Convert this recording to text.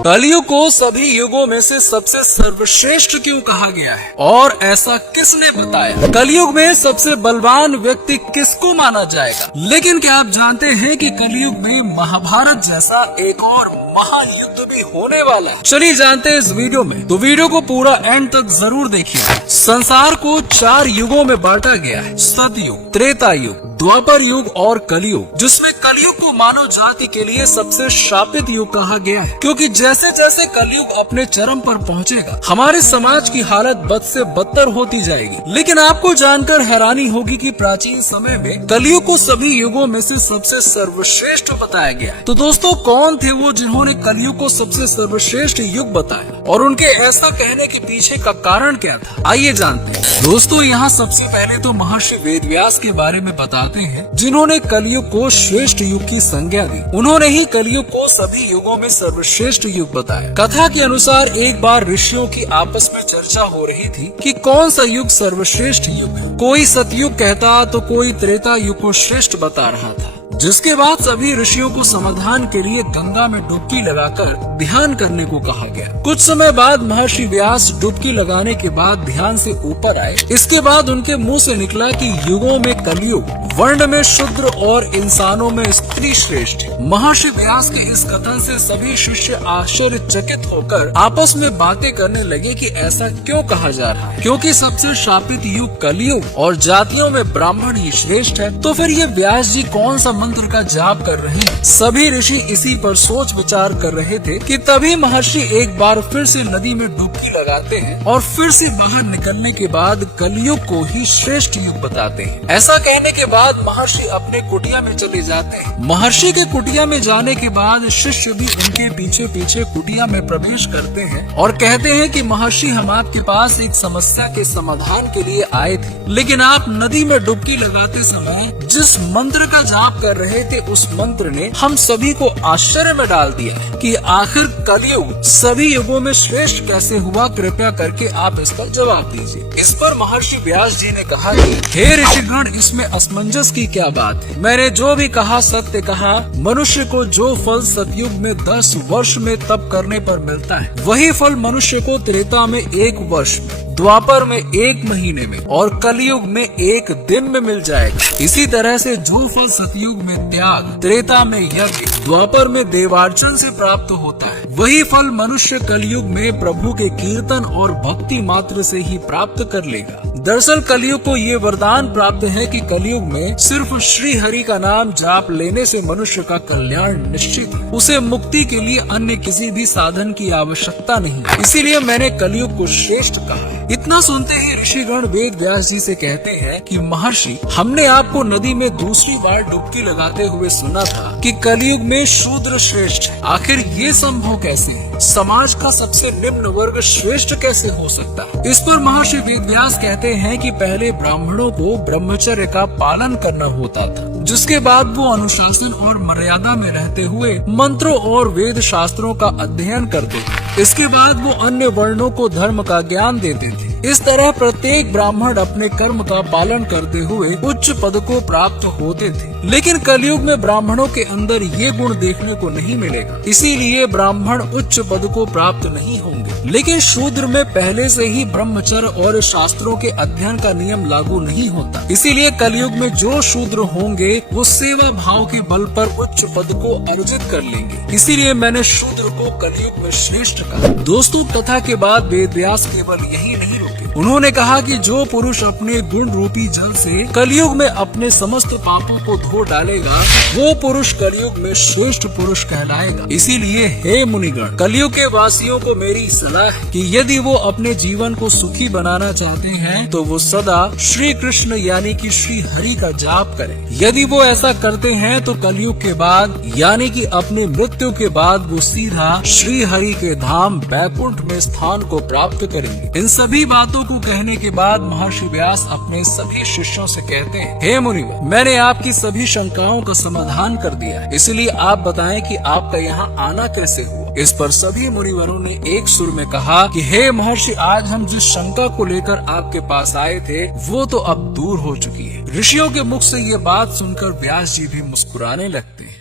कलयुग को सभी युगों में से सबसे सर्वश्रेष्ठ क्यों कहा गया है और ऐसा किसने बताया? कलयुग में सबसे बलवान व्यक्ति किसको माना जाएगा? लेकिन क्या आप जानते हैं कि कलयुग में महाभारत जैसा एक और महायुद्ध भी होने वाला है? चलिए जानते हैं इस वीडियो में, तो वीडियो को पूरा एंड तक जरूर देखिए। संसार को 4 युगों में बांटा गया है, सतयुग, त्रेता युग, द्वापर युग और कलयुग, जिसमें कलयुग को मानव जाति के लिए सबसे शापित युग कहा गया है, क्योंकि जैसे जैसे कलयुग अपने चरम पर पहुंचेगा, हमारे समाज की हालत बद से बदतर होती जाएगी। लेकिन आपको जानकर हैरानी होगी कि प्राचीन समय में कलयुग को सभी युगों में से सबसे सर्वश्रेष्ठ बताया गया है। तो दोस्तों, कौन थे वो जिन्होंने कलयुग को सबसे सर्वश्रेष्ठ युग बताया और उनके ऐसा कहने के पीछे का कारण क्या था? आइए जानते हैं। दोस्तों, यहाँ सबसे पहले तो महर्षि वेदव्यास के बारे में बताते हैं, जिन्होंने कलयुग को श्रेष्ठ युग की संज्ञा दी। उन्होंने ही कलयुग को सभी युगों में सर्वश्रेष्ठ युग बताया। कथा के अनुसार एक बार ऋषियों की आपस में चर्चा हो रही थी कि कौन सा युग सर्वश्रेष्ठ युग है। कोई सतयुग कहता तो कोई त्रेता युग को श्रेष्ठ बता रहा था, जिसके बाद सभी ऋषियों को समाधान के लिए गंगा में डुबकी लगाकर ध्यान करने को कहा गया। कुछ समय बाद महर्षि व्यास डुबकी लगाने के बाद ध्यान से ऊपर आए। इसके बाद उनके मुंह से निकला कि युगों में कलयुग वर्ण में शूद्र और इंसानों में स्त्री श्रेष्ठ है। महर्षि व्यास के इस कथन से सभी शिष्य आश्चर्यचकित होकर आपस में बातें करने लगे कि ऐसा क्यों कहा जा रहा है, क्योंकि सबसे शापित युग कलयुग और जातियों में ब्राह्मण ही श्रेष्ठ है। तो फिर ये व्यास जी कौन सा मंत्र का जाप कर रहे हैं? सभी ऋषि इसी पर सोच विचार कर रहे थे कि तभी महर्षि एक बार फिर से नदी में डुबकी लगाते हैं और फिर से बाहर निकलने के बाद कलयुग को ही श्रेष्ठ युग बताते हैं। ऐसा कहने के बाद महर्षि अपने कुटिया में चले जाते हैं। महर्षि के कुटिया में जाने के बाद शिष्य भी उनके पीछे पीछे कुटिया में प्रवेश करते हैं और कहते हैं कि महर्षि, हम आपके पास एक समस्या के समाधान के लिए आए थे, लेकिन आप नदी में डुबकी लगाते समय जिस मंत्र का जाप कर रहे थे, उस मंत्र ने हम सभी को आश्चर्य में डाल दिया कि आखिर कलयुग सभी युगों में श्रेष्ठ कैसे हुआ। कृपया करके आप इसका जवाब दीजिए। इस पर महर्षि व्यास जी ने कहा कि हे ऋषिगण, इसमें असमंजस की क्या बात है? मैंने जो भी कहा सत्य कहा। मनुष्य को जो फल सतयुग में 10 वर्ष में तप करने पर मिलता है, वही फल मनुष्य को त्रेता में 1 वर्ष में, द्वापर में 1 महीने में और कलयुग में 1 दिन में मिल जाएगा। इसी तरह से जो फल सतयुग में त्याग, त्रेता में यज्ञ, द्वापर में देवार्चन से प्राप्त होता है, वही फल मनुष्य कलयुग में प्रभु के कीर्तन और भक्ति मात्र से ही प्राप्त कर लेगा। दरअसल कलयुग को ये वरदान प्राप्त है कि कलयुग में सिर्फ श्री हरि का नाम जाप लेने से मनुष्य का कल्याण निश्चित है। उसे मुक्ति के लिए अन्य किसी भी साधन की आवश्यकता नहीं। इसीलिए मैंने कलयुग को श्रेष्ठ कहा है। इतना सुनते ही ऋषिगण वेद व्यास जी से कहते हैं कि महर्षि, हमने आपको नदी में दूसरी बार डुबकी लगाते हुए सुना था कि कलयुग में शूद्र श्रेष्ठ है। आखिर ये संभव कैसे है? समाज का सबसे निम्न वर्ग श्रेष्ठ कैसे हो सकता है? इस पर महर्षि वेदव्यास कहते हैं कि पहले ब्राह्मणों को ब्रह्मचर्य का पालन करना होता था, जिसके बाद वो अनुशासन और मर्यादा में रहते हुए मंत्रों और वेद शास्त्रों का अध्ययन करते थे। इसके बाद वो अन्य वर्णों को धर्म का ज्ञान देते थे। इस तरह प्रत्येक ब्राह्मण अपने कर्म का पालन करते हुए उच्च पद को प्राप्त होते थे। लेकिन कलयुग में ब्राह्मणों के अंदर ये गुण देखने को नहीं मिलेगा, इसीलिए ब्राह्मण उच्च पद को प्राप्त नहीं होंगे। लेकिन शूद्र में पहले से ही ब्रह्मचर्य और शास्त्रों के अध्ययन का नियम लागू नहीं होता, इसीलिए कलयुग में जो शूद्र होंगे वो सेवा भाव के बल पर उच्च पद को अर्जित कर लेंगे। इसीलिए मैंने शूद्र को कलयुग में श्रेष्ठ कहा। दोस्तों, कथा के बाद वेदव्यास केवल यही नहीं रुके। उन्होंने कहा कि जो पुरुष अपने गुण रूपी जल से कलयुग में अपने समस्त पापों को धो डालेगा, वो पुरुष कलयुग में श्रेष्ठ पुरुष कहलाएगा। इसीलिए हे मुनिगण, कलयुग के वासियों को मेरी सलाह है कि यदि वो अपने जीवन को सुखी बनाना चाहते हैं तो वो सदा श्री कृष्ण यानी कि श्री हरि का जाप करें। यदि वो ऐसा करते हैं तो कलयुग के बाद यानी कि अपनी मृत्यु के बाद वो सीधा श्री हरि के धाम बैकुंठ में स्थान को प्राप्त करेंगे। इन सभी बातों को कहने के बाद महर्षि व्यास अपने सभी शिष्यों से कहते हैं, हे मुनिवर, मैंने आपकी सभी शंकाओं का समाधान कर दिया है, इसलिए आप बताएं कि आपका यहाँ आना कैसे हुआ। इस पर सभी मुनिवरों ने एक सुर में कहा कि हे महर्षि, आज हम जिस शंका को लेकर आपके पास आए थे वो तो अब दूर हो चुकी है। ऋषियों के मुख से ये बात सुनकर व्यास जी भी मुस्कुराने लगते हैं।